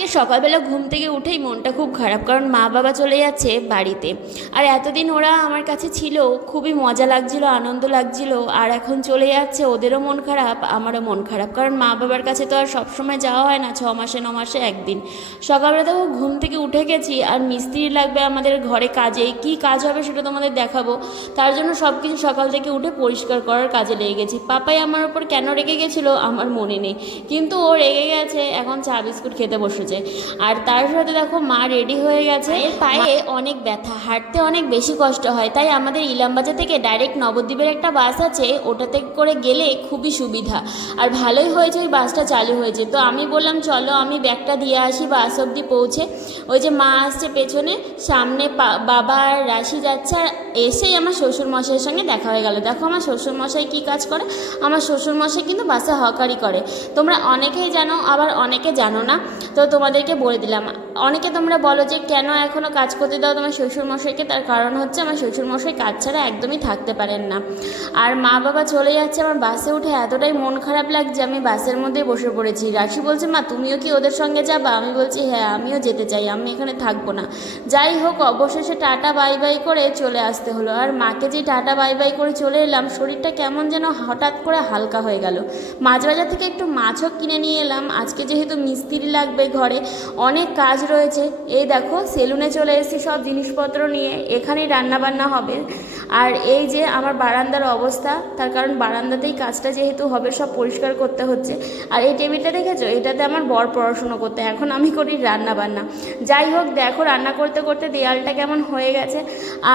আজকে সকালবেলা ঘুম থেকে উঠেই মনটা খুব খারাপ, কারণ মা বাবা চলে যাচ্ছে বাড়িতে। আর এতদিন ওরা আমার কাছে ছিল, খুবই মজা লাগছিল, আনন্দ লাগছিল, আর এখন চলে যাচ্ছে, ওদেরও মন খারাপ, আমারও মন খারাপ। কারণ মা বাবার কাছে তো আর সবসময় যাওয়া হয় না, ছ মাসে, ন মাসে একদিন। সকালবেলা দেখো ঘুম থেকে উঠে গেছি, আর মিস্ত্রি লাগবে আমাদের ঘরে কাজে। কি কাজ হবে সেটা তোমাদের দেখাবো। তার জন্য সব কিছু সকাল থেকে উঠে পরিষ্কার করার কাজে লেগে গেছি। পাপাই আমার ওপর কেন রেগে গেছিল, আমার মনে নেই। কিন্তু ও রেগে গেছে, এখন চা বিস্কুট খেতে বসেছে। আর তার সাথে দেখো মা রেডি হয়ে গেছে। পায়ে অনেক ব্যথা, হাঁটতে অনেক বেশি কষ্ট হয়। তাই আমাদের ইলামবাজার থেকে ডাইরেক্ট নবদ্বীপের একটা বাস আছে, ওটাতে করে গেলে খুবই সুবিধা। আর ভালোই হয়েছে ওই বাসটা চালু হয়েছে। তো আমি বললাম, চলো, আমি ব্যাগটা দিয়ে আসি বাস অবধি পৌঁছে। ওই যে মা আসছে পেছনে, সামনে বাবা আর রাশি যাচ্ছে, আর এসেই আমার শ্বশুর মশাইয়ের সঙ্গে দেখা হয়ে গেল। দেখো আমার শ্বশুর মশাই কী কাজ করে? আমার শ্বশুর মশাই কিন্তু বাসে হকারি করে। তোমরা অনেকেই জানো, আবার অনেকে জানো না। তো তোমাদেরকে বলে দিলাম, অনেকে তোমরা বলো যে কেন এখনও কাজ করতে দাও তোমার শ্বশুর মশাইকে তার কারণ হচ্ছে আমার শ্বশুর মশাই কাজ ছাড়া একদমই থাকতে পারেন না। আর মা বাবা চলে যাচ্ছে, আমার বাসে উঠে এতটাই মন খারাপ লাগছে আমি বাসের মধ্যেই বসে পড়েছি। রাশি বলছে, মা, তুমিও কি ওদের সঙ্গে যাবা? আমি বলছি হ্যাঁ আমিও যেতে চাই, আমি এখানে থাকব না। যাই হোক, অবশেষে টাটা, বাই বাই করে চলে আসতে হলো। আর মাকে যে টাটা বাই বাই করে চলে এলাম, শরীরটা কেমন যেন হঠাৎ করে হালকা হয়ে গেল। মাছ বাজার থেকে একটু মাছও কিনে নিয়ে এলাম। আজকে যেহেতু মিস্ত্রি লাগবে ঘরে, অনেক কাজ রয়েছে। এই দেখো, সেলুনে চলে এসেছি সব জিনিসপত্র নিয়ে। এখানেই রান্না বান্না হবে। আর এই যে আমার বারান্দার অবস্থা, তার কারণ বারান্দাতেই কাজটা যেহেতু হবে, সব পরিষ্কার করতে হচ্ছে। আর এই টেবিলটা দেখেছ? এটাতে আমার বর পড়াশুনো করতে। এখন আমি করি রান্না বান্না যাই হোক, দেখো রান্না করতে করতে দেয়ালটা কেমন হয়ে গেছে।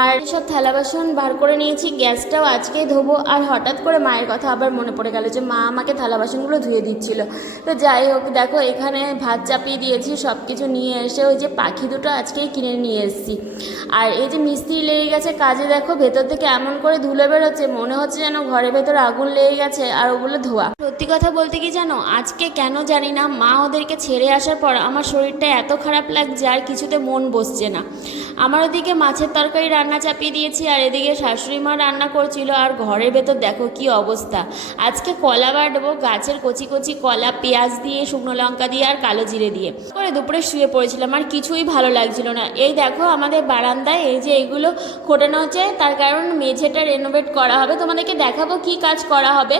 আর সব থালা বাসন বার করে নিয়েছি, গ্যাসটাও আজকেই ধোবো। আর হঠাৎ করে মায়ের কথা আবার মনে পড়ে গেল যে মা আমাকে থালা বাসনগুলো ধুয়ে দিচ্ছিল। তো যাই হোক, দেখো এখানে ভাত চাপিয়ে দিয়েছি সব কিছু নিয়ে এসে ওই যে পাখি দুটো আজকেই কিনে নিয়ে এসেছি। আর এই যে মিস্ত্রি লেগে গেছে কাজে, দেখো ভেতর থেকে এমন করে ধুলে বেরোচ্ছে, মনে হচ্ছে যেন ঘরের ভেতর আগুন লেগে গেছে আর ওগুলো ধোয়া। সত্যি কথা বলতে কি জানো, আজকে কেন জানি না মা ওদেরকে ছেড়ে আসার পর আমার শরীরটা এত খারাপ লাগছে আর কিছুতে মন বসছে না। আমার ওদিকে মাছের তরকারি রান্না চাপিয়ে দিয়েছি আর এদিকে শাশুড়ি মা রান্না করছিল আর ঘরের ভেতর দেখো কি অবস্থা। আজকে কলা বাটবো, গাছের কচি কচি কলা, পেঁয়াজ দিয়ে, শুকনো লঙ্কা দিয়ে আর কালো জিরে দিয়ে। করে দুপুরে শুয়ে পড়েছিলাম আর কিছুই ভালো লাগছিল না। এই দেখো আমাদের বারান্দায় এই যে এগুলো খোটানো হচ্ছে, তার কারণ মেঝেটা রেনোভেট করা হবে। তোমাদেরকে দেখাবো কি কাজ করা হবে।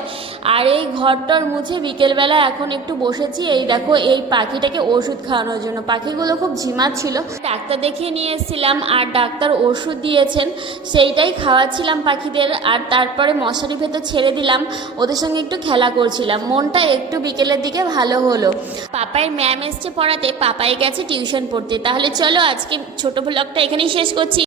আর এই ঘরটার মুছে বিকেলবেলা এখন একটু বসেছি। এই দেখো এই পাখিটাকে ওষুধ খাওয়ানোর জন্য। পাখিগুলো খুব ঝিমাচ্ছিল। ডাক্তার দেখিয়ে নিয়ে এসেছিলাম আর ডাক্তার ওষুধ দিয়েছেন। সেইটাই খাওয়াচ্ছিলাম পাখিদের, আর তারপরে মশারি ভেতর ছেড়ে দিলাম। ওদের সঙ্গে একটু খেলা করছিলাম। মনটা একটু বিকেলের দিকে ভালো হলো। পাপায় ম্যাম এসছে পড়াতে, পাপাই গেছে টিউশন পড়তে। তাহলে চলো আজকে ছোট ব্লগটা এখানেই শেষ করছি।